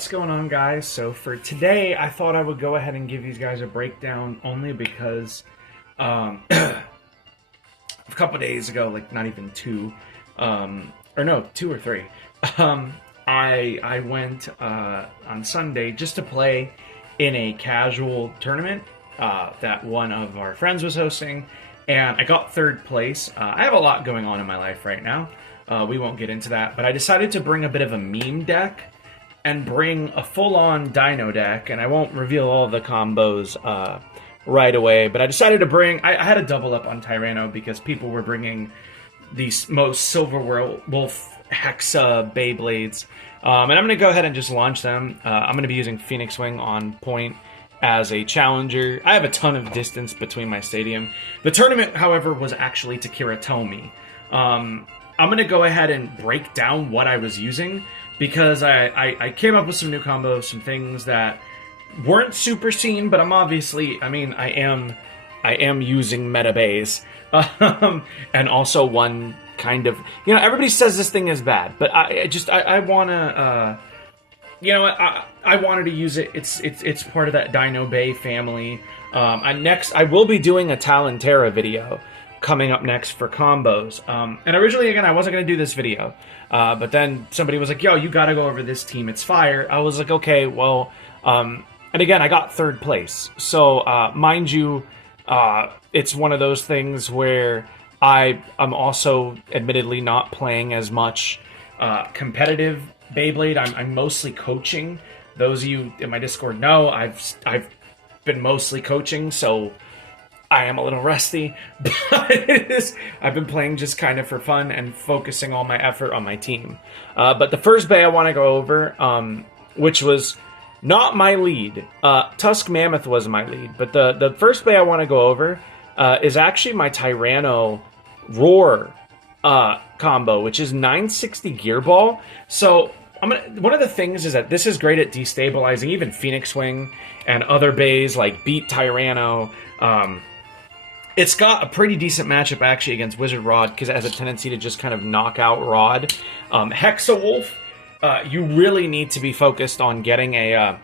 What's going on, guys? So for today, I thought I would go ahead and give you guys a breakdown only because a couple days ago, like not even two, or no, 2 or 3, I went on Sunday just to play in a casual tournament that one of our friends was hosting, and I got 3rd place. I have a lot going on in my life right now. We won't get into that, but I decided to bring a bit of a meme deck and bring a full-on Dino deck, and I won't reveal all the combos right away, but I decided to bring... I had a double up on Tyrano because people were bringing these most Silver Wolf Hexa Beyblades, and I'm going to go ahead and just launch them. I'm going to be using Phoenix Wing on point as a challenger. I have a ton of distance between my stadium. The tournament, however, was actually to Kiritomi. I'm going to go ahead and break down what I was using, because I came up with some new combos, some things that weren't super seen, but I'm obviously, I am using meta bays. And also one kind of, everybody says this thing is bad, but I want to, I wanted to use it. It's part of that Dino Bay family. Next, I will be doing a Talentera video coming up next for combos. And originally, again, I wasn't going to do this video. But then somebody was like, yo, you got to go over this team. It's fire. I was like, okay, well, and again, I got 3rd place. So, mind you, it's one of those things where I'm also admittedly not playing as much competitive Beyblade. I'm mostly coaching. Those of you in my Discord know I've been mostly coaching, so I am a little rusty, but I've been playing just kind of for fun and focusing all my effort on my team. But the first bay I want to go over, which was not my lead. Tusk Mammoth was my lead, but the first bay I want to go over is actually my Tyrano Roar combo, which is 960 Gear Ball. So one of the things is that this is great at destabilizing even Phoenix Wing and other bays like Beat Tyrano. It's got a pretty decent matchup actually against Wizard Rod because it has a tendency to just kind of knock out Rod. Hexa Wolf, you really need to be focused on getting a...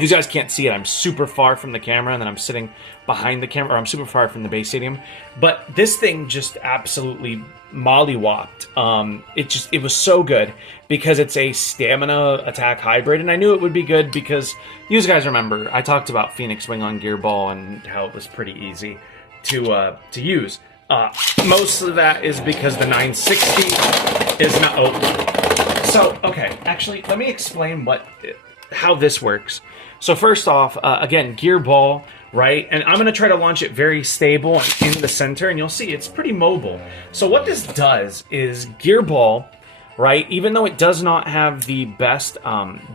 you guys can't see it. I'm super far from the camera, and then I'm sitting behind the camera, or I'm super far from the base stadium. But this thing just absolutely mollywopped. It was so good because it's a stamina attack hybrid, and I knew it would be good because you guys remember I talked about Phoenix Wing on Gear Ball and how it was pretty easy to use. Most of that is because the 960 is not... Oh. So, okay, actually, let me explain how this works. So first off, again, Gear Ball, right? And I'm going to try to launch it very stable and in the center, and you'll see it's pretty mobile. So what this does is Gear Ball, right, even though it does not have the best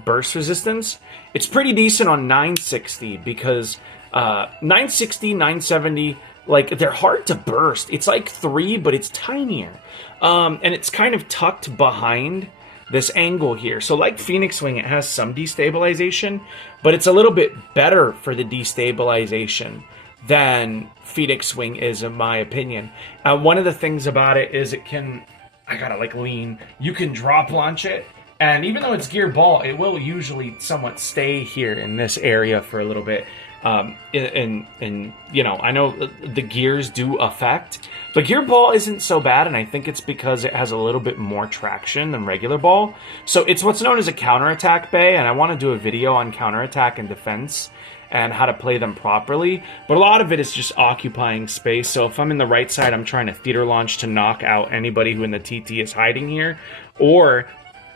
burst resistance, it's pretty decent on 960 because 960, 970... like, they're hard to burst. It's like 3, but it's tinier. And it's kind of tucked behind this angle here. So like Phoenix Wing, it has some destabilization, but it's a little bit better for the destabilization than Phoenix Wing is, in my opinion. One of the things about it is it can... I gotta, like, lean. You can drop launch it, and even though it's Gear Ball, it will usually somewhat stay here in this area for a little bit. And I know the gears do affect, but Gear Ball isn't so bad, and I think it's because it has a little bit more traction than regular ball. So it's what's known as a counterattack bay, and I want to do a video on counterattack and defense and how to play them properly, but a lot of it is just occupying space. So if I'm in the right side, I'm trying to theater launch to knock out anybody who in the TT is hiding here, or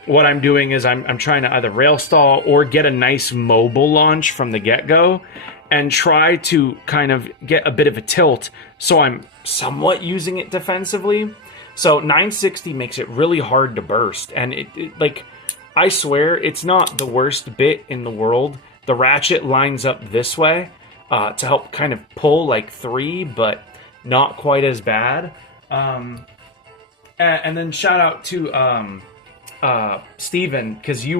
what I'm doing is I'm trying to either rail stall or get a nice mobile launch from the get-go and try to kind of get a bit of a tilt so I'm somewhat using it defensively. So 960 makes it really hard to burst, and it like, I swear it's not the worst bit in the world. The ratchet lines up this way to help kind of pull like 3, but not quite as bad. And then shout out to Steven, because he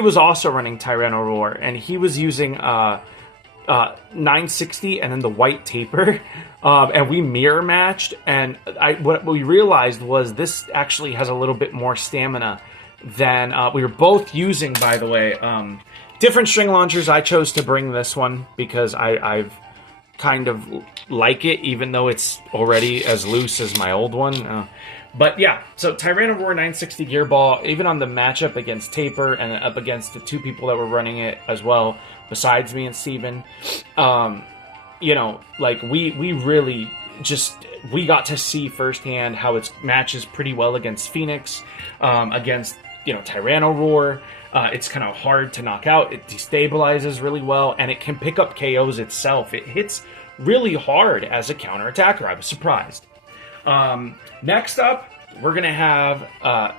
was also running Tyrano Roar, and he was using 960 and then the white taper, and we mirror matched, and what we realized was this actually has a little bit more stamina then we were both using, by the way, different string launchers. I chose to bring this one because I've kind of like it, even though it's already as loose as my old one. But yeah, so Tyrano Roar 960 gear ball, even on the matchup against Taper and up against the two people that were running it as well, besides me and Steven, you know, like we really we got to see firsthand how it matches pretty well against Phoenix, against, you know, Tyrano Roar. It's kind of hard to knock out. It destabilizes really well, and it can pick up KOs itself. It hits really hard as a counterattacker. I was surprised. Next up, we're going to have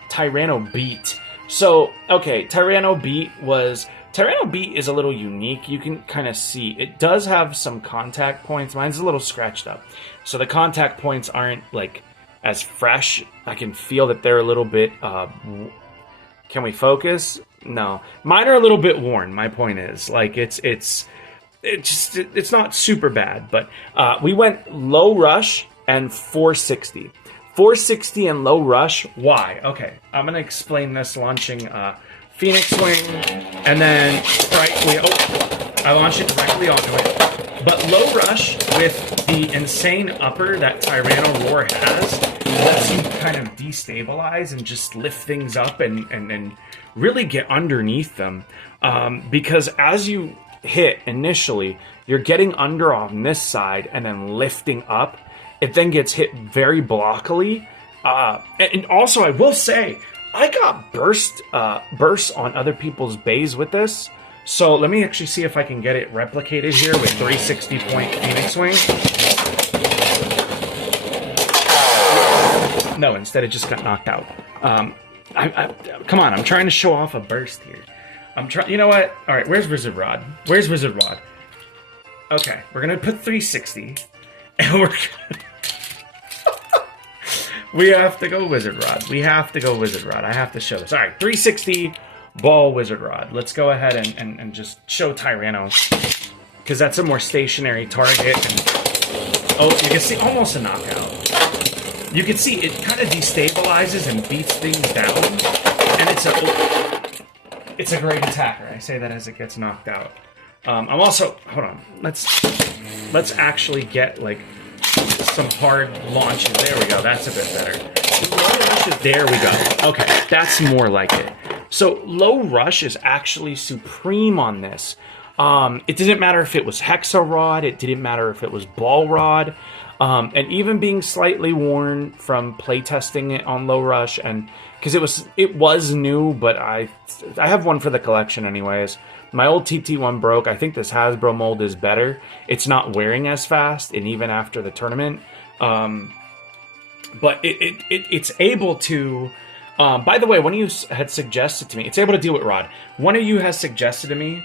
Tyrano Beat. So, okay, Tyrano Beat is a little unique. You can kind of see. It does have some contact points. Mine's a little scratched up. So the contact points aren't, like, as fresh. I can feel that they're a little bit... can we focus? No. Mine are a little bit worn, my point is. Like, it's not super bad. But we went low rush and 460. 460 and low rush. Why? Okay, I'm going to explain this launching Phoenix Wing. And then, I launched it directly onto it. But low rush with the insane upper that Tyrano Roar has lets you kind of destabilize and just lift things up and really get underneath them. Because as you hit initially, you're getting under on this side and then lifting up. It then gets hit very blockily. And also, I will say, I got bursts on other people's bays with this. So let me actually see if I can get it replicated here with 360 point Phoenix Wing. No, instead it just got knocked out. Come on, I'm trying to show off a burst here. You know what? All right, where's Wizard Rod? Where's Wizard Rod? Okay, we're gonna put 360, and we're we have to go Wizard Rod. We have to go Wizard Rod. I have to show this. All right, 360 ball Wizard Rod. Let's go ahead and just show Tyrano, because that's a more stationary target. And, oh, you can see almost a knockout. You can see it kind of destabilizes and beats things down, and it's a great attacker. I say that as it gets knocked out. I'm also, hold on, let's actually get like some hard launches. There we go. That's a bit better. There we go. Okay, that's more like it. So low rush is actually supreme on this. It didn't matter if it was Hexa Rod. It didn't matter if it was Ball Rod. And even being slightly worn from playtesting it on low rush, and because it was new, but I have one for the collection anyways. My old TT1 broke. I think this Hasbro mold is better. It's not wearing as fast, and even after the tournament, but it's able to. By the way, one of you had suggested to me, it's able to deal with Rod. One of you has suggested to me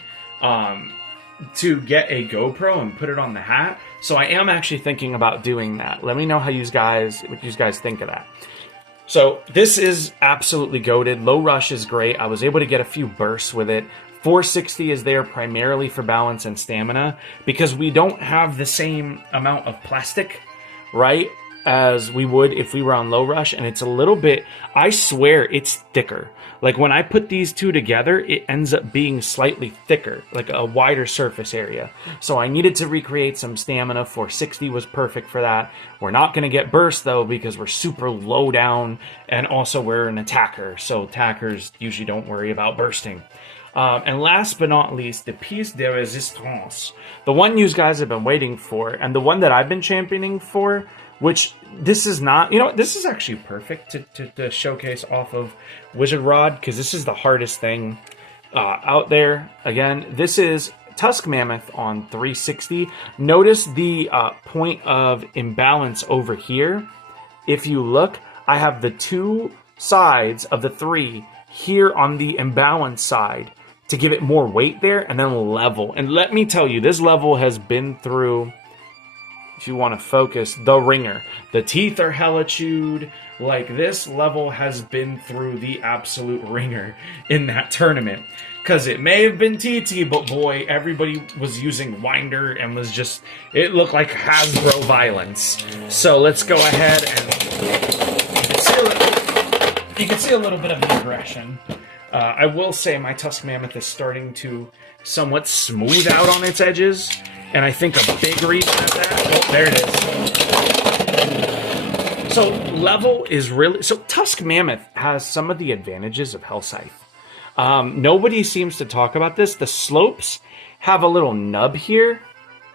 to get a GoPro and put it on the hat. So I am actually thinking about doing that. Let me know what you guys think of that. So this is absolutely goated. Low rush is great. I was able to get a few bursts with it. 460 is there primarily for balance and stamina, because we don't have the same amount of plastic, right, as we would if we were on low rush. And it's a little bit, I swear it's thicker. Like when I put these two together, it ends up being slightly thicker, like a wider surface area. So I needed to recreate some stamina. 460 was perfect for that. We're not going to get burst though, because we're super low down, and also we're an attacker. So attackers usually don't worry about bursting. And last but not least, the piece de resistance. The one you guys have been waiting for, and the one that I've been championing for, which this is not, you know, this is actually perfect to showcase off of Wizard Rod, because this is the hardest thing out there. Again, this is Tusk Mammoth on 360. Notice the point of imbalance over here. If you look, I have the two sides of the three here on the imbalance side to give it more weight there, and then level. And let me tell you, this level has been through, if you want to focus, the ringer. The teeth are hella chewed. Like, this level has been through the absolute ringer in that tournament. Because it may have been TT, but boy, everybody was using Winder and was just, it looked like Hasbro violence. So let's go ahead and you can see a little bit of the aggression. I will say my Tusk Mammoth is starting to somewhat smooth out on its edges, and I think a big reason of that... Oh, there it is. So level is really... So Tusk Mammoth has some of the advantages of Hell Scythe. Nobody seems to talk about this. The slopes have a little nub here.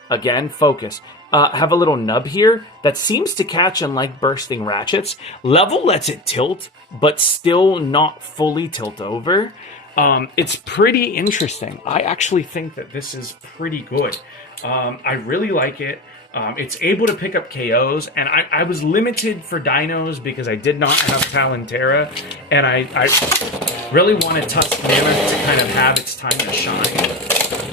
Again, focus. Have a little nub here that seems to catch and like bursting ratchets. Level lets it tilt, but still not fully tilt over. It's pretty interesting. I actually think that this is pretty good. I really like it. It's able to pick up KOs, and I was limited for Dinos because I did not have Talentera, and I really wanted Tusk Mammoth to kind of have its time to shine.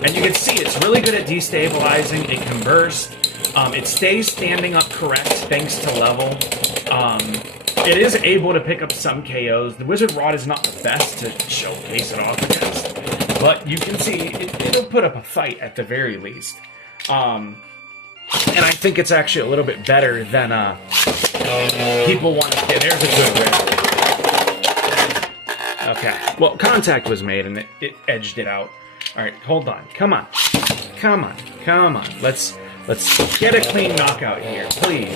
And you can see it's really good at destabilizing. It can burst. It stays standing up correct thanks to level. It is able to pick up some KOs. The Wizard Rod is not the best to showcase it off against, but you can see it'll put up a fight at the very least. And I think it's actually a little bit better than people want to get. There's a good rip. Okay, well, contact was made and it edged it out. All right, hold on. Come on. Let's get a clean knockout here, please.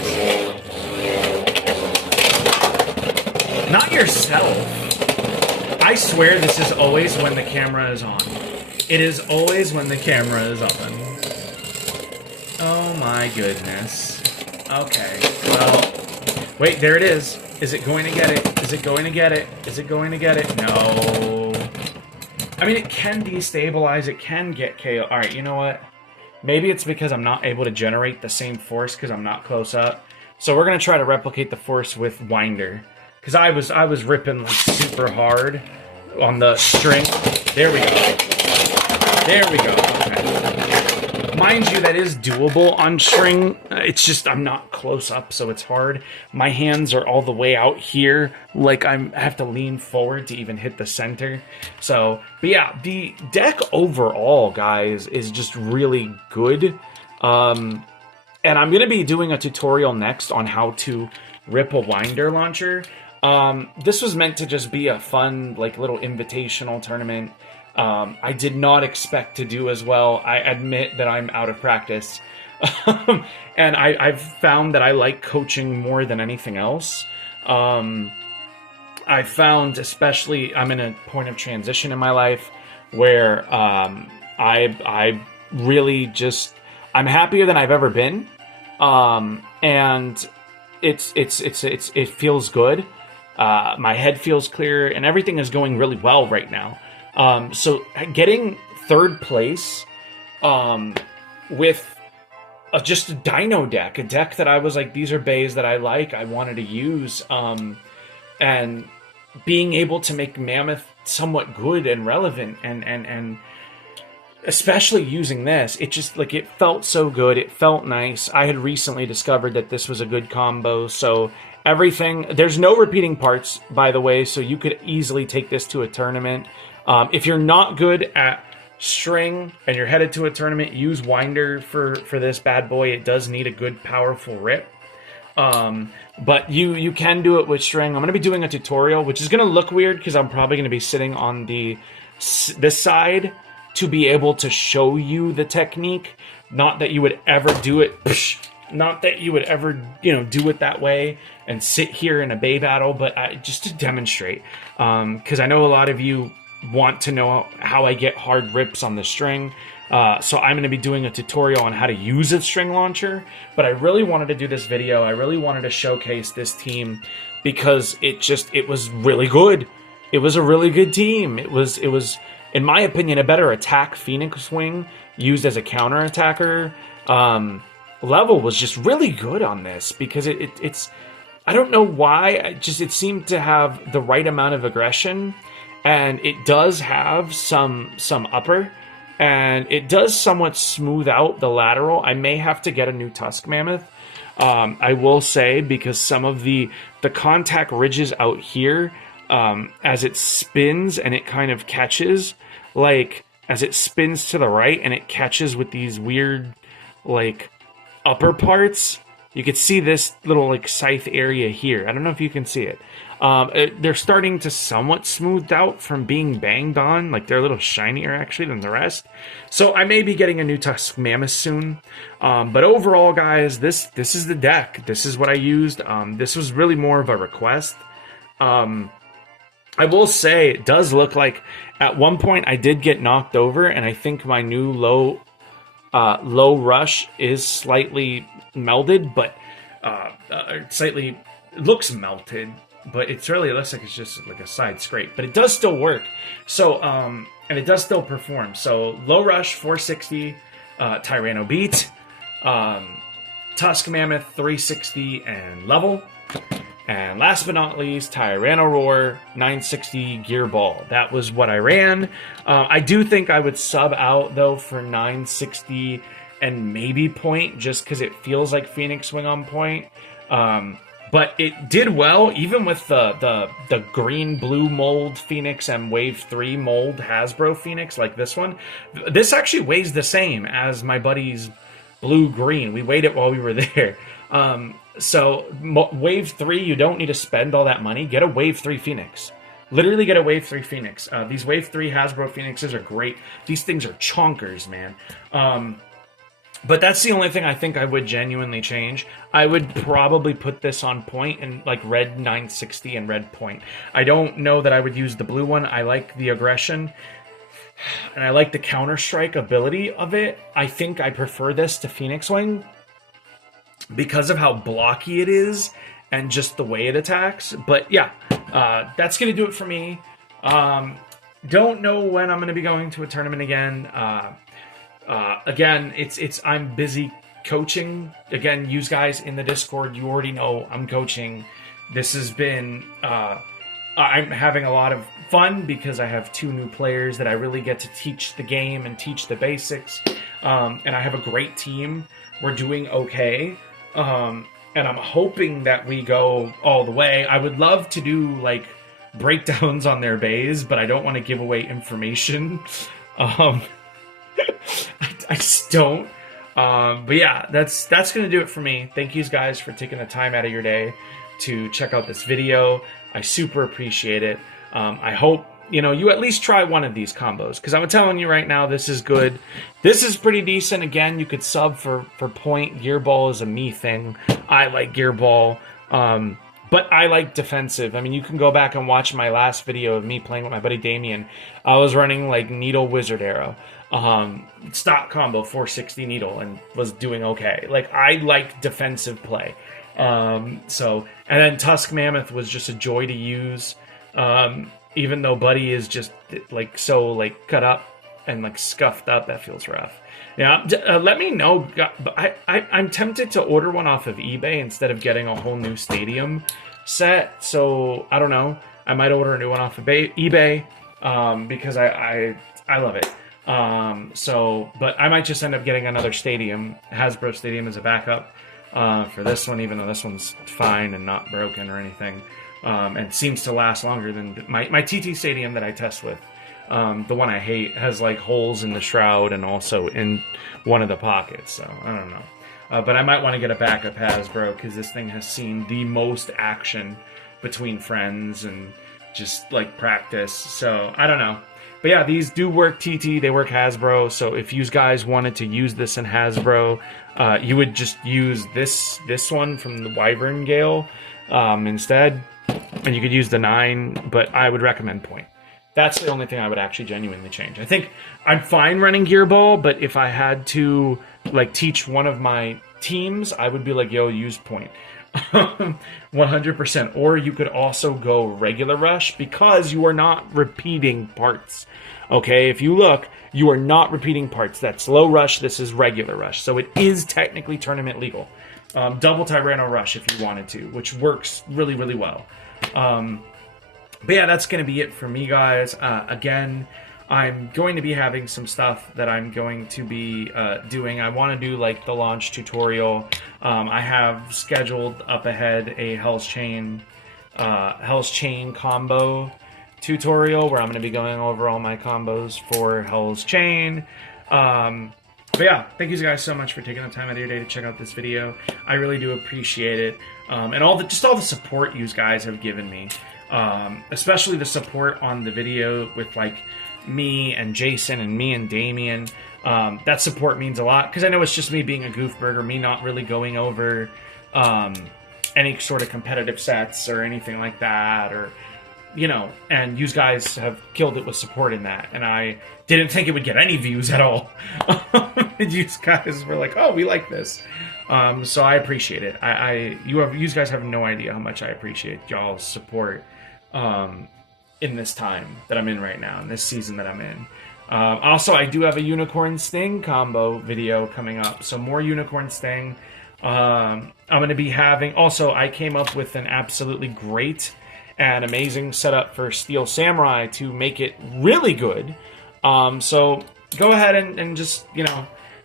Not yourself. I swear this is always when the camera is on. It is always when the camera is on. Oh my goodness. Okay, well, wait, there it is. Is it going to get it? Is it going to get it? Is it going to get it? No. I mean, it can destabilize, it can get KO. Alright, you know what? Maybe it's because I'm not able to generate the same force because I'm not close up. So we're going to try to replicate the force with Winder. Because I was ripping like super hard on the string. There we go. There we go. Okay. Mind you, that is doable on string. It's just I'm not close up, so it's hard. My hands are all the way out here. Like I have to lean forward to even hit the center. So, but yeah, the deck overall, guys, is just really good. And I'm going to be doing a tutorial next on how to rip a Winder launcher. This was meant to just be a fun, like, little invitational tournament. I did not expect to do as well. I admit that I'm out of practice. And I've found that I like coaching more than anything else. I found, especially, I'm in a point of transition in my life where I really just, I'm happier than I've ever been. And it feels good. My head feels clear, and everything is going really well right now. So getting third place with just a Dino deck, a deck that I was like, these are bays that I like, I wanted to use, and being able to make Mammoth somewhat good and relevant, and especially using this, it just, like, it felt so good, it felt nice. I had recently discovered that this was a good combo, so everything, there's no repeating parts, by the way, so you could easily take this to a tournament. If you're not good at string and you're headed to a tournament, use Winder for this bad boy. It does need a good, powerful rip. But you can do it with string. I'm going to be doing a tutorial, which is going to look weird because I'm probably going to be sitting on this side to be able to show you the technique. Not that you would ever do it. Not that you would ever, do it that way and sit here in a bay battle, but just to demonstrate. Because I know a lot of you want to know how I get hard rips on the string. So I'm going to be doing a tutorial on how to use a string launcher, but I really wanted to do this video. I really wanted to showcase this team because it was really good. It was a really good team. It was, in my opinion, a better attack Phoenix Wing used as a counter attacker. Level was just really good on this because it's, I don't know why, it seemed to have the right amount of aggression. And it does have some upper, and it does somewhat smooth out the lateral. I may have to get a new Tusk Mammoth, I will say, because some of the contact ridges out here, as it spins and it kind of catches, like, as it spins to the right and it catches with these weird, like, upper parts, you could see this little like scythe area here. I don't know if you can see it. They're starting to somewhat smoothed out from being banged on. Like they're a little shinier actually than the rest. So I may be getting a new Tusk Mammoth soon. But overall, guys, this is the deck. This is what I used. This was really more of a request. I will say it does look like at one point I did get knocked over, and I think my new low rush is slightly melded, but slightly looks melted. But it really looks like it's just like a side scrape. But it does still work. So, and it does still perform. So, low rush, 460, Tyrano beat, Tusk Mammoth, 360, and level. And last but not least, Tyrano Roar, 960 Gear Ball. That was what I ran. I do think I would sub out, though, for 960 and maybe point, just because it feels like Phoenix Wing on point. But it did well, even with the green-blue mold Phoenix and Wave 3 mold Hasbro Phoenix, like this one. This actually weighs the same as my buddy's blue-green. We weighed it while we were there. So, Wave 3, you don't need to spend all that money. Get a Wave 3 Phoenix. Literally get a Wave 3 Phoenix. These Wave 3 Hasbro Phoenixes are great. These things are chonkers, man. But that's the only thing I think I would genuinely change. I would probably put this on point in like red 960 and red point. I don't know that I would use the blue one. I like the aggression and I like the counter-strike ability of it. I think I prefer this to Phoenix Wing because of how blocky it is and just the way it attacks. But yeah, that's going to do it for me. Don't know when I'm going to be going to a tournament again. Again, I'm busy coaching. Again, you guys in the Discord, you already know I'm coaching. This has been, I'm having a lot of fun because I have 2 new players that I really get to teach the game and teach the basics. And I have a great team. We're doing okay. And I'm hoping that we go all the way. I would love to do like breakdowns on their bays, but I don't want to give away information. I just don't. But yeah, that's going to do it for me. Thank you guys for taking the time out of your day to check out this video. I super appreciate it. I hope, you at least try one of these combos, because I'm telling you right now, this is good. This is pretty decent. Again, you could sub for point. Gear Ball is a me thing. I like Gear Ball. But I like defensive. I mean, you can go back and watch my last video of me playing with my buddy Damien. I was running like Needle Wizard Arrow. Stock combo 460 needle and was doing okay. Like, I like defensive play. And then Tusk Mammoth was just a joy to use. Even though Buddy is just like so like cut up and like scuffed up, that feels rough. Yeah, let me know. I'm tempted to order one off of eBay instead of getting a whole new stadium set. So I don't know. I might order a new one off of eBay because I love it. But I might just end up getting another stadium, Hasbro Stadium, as a backup for this one, even though this one's fine and not broken or anything, and seems to last longer than my TT Stadium that I test with. The one I hate has like holes in the shroud and also in one of the pockets, so I don't know. But I might want to get a backup Hasbro because this thing has seen the most action between friends and just like practice, so I don't know. But yeah, these do work TT, they work Hasbro, so if you guys wanted to use this in Hasbro, you would just use this one from the Wyvern Gale instead, and you could use the 9, but I would recommend point. That's the only thing I would actually genuinely change. I think I'm fine running Gear Ball, but if I had to like teach one of my teams, I would be like, yo, use point. 100%. Or you could also go regular rush because you are not repeating parts. Okay, if you look, you are not repeating parts. That's low rush, this is regular rush. So it is technically tournament legal. Double Tyrano rush if you wanted to, which works really, really well. But yeah, that's going to be it for me, guys. Again, I'm going to be having some stuff that I'm going to be doing. I want to do like the launch tutorial. I have scheduled up ahead a Hell's Chain combo tutorial where I'm going to be going over all my combos for Hell's Chain. But yeah, thank you guys so much for taking the time out of your day to check out this video. I really do appreciate it. And all the support you guys have given me. Especially the support on the video with like me and Jason and me and Damien. That support means a lot, because I know it's just me being a goofburger, me not really going over any sort of competitive sets or anything like that, or and you guys have killed it with support in that, and I didn't think it would get any views at all. You guys were like, oh, we like this. So I appreciate it. You guys have no idea how much I appreciate y'all's support in this time that I'm in right now, in this season that I'm in. Also, I do have a Unicorn Sting combo video coming up, so more Unicorn Sting. I'm going to be having... Also, I came up with an absolutely great and amazing setup for Steel Samurai to make it really good. So go ahead and just,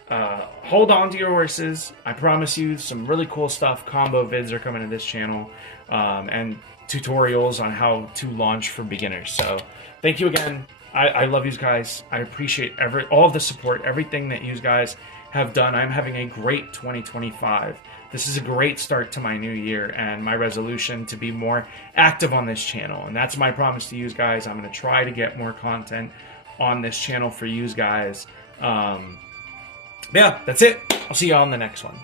hold on to your horses. I promise you some really cool stuff. Combo vids are coming to this channel, and tutorials on how to launch for beginners. So thank you again. I love you guys. I appreciate all of the support, everything that you guys have done. I'm having a great 2025. This is a great start to my new year, and my resolution to be more active on this channel. And that's my promise to you guys. I'm going to try to get more content on this channel for you guys. Yeah, that's it. I'll see you all in the next one.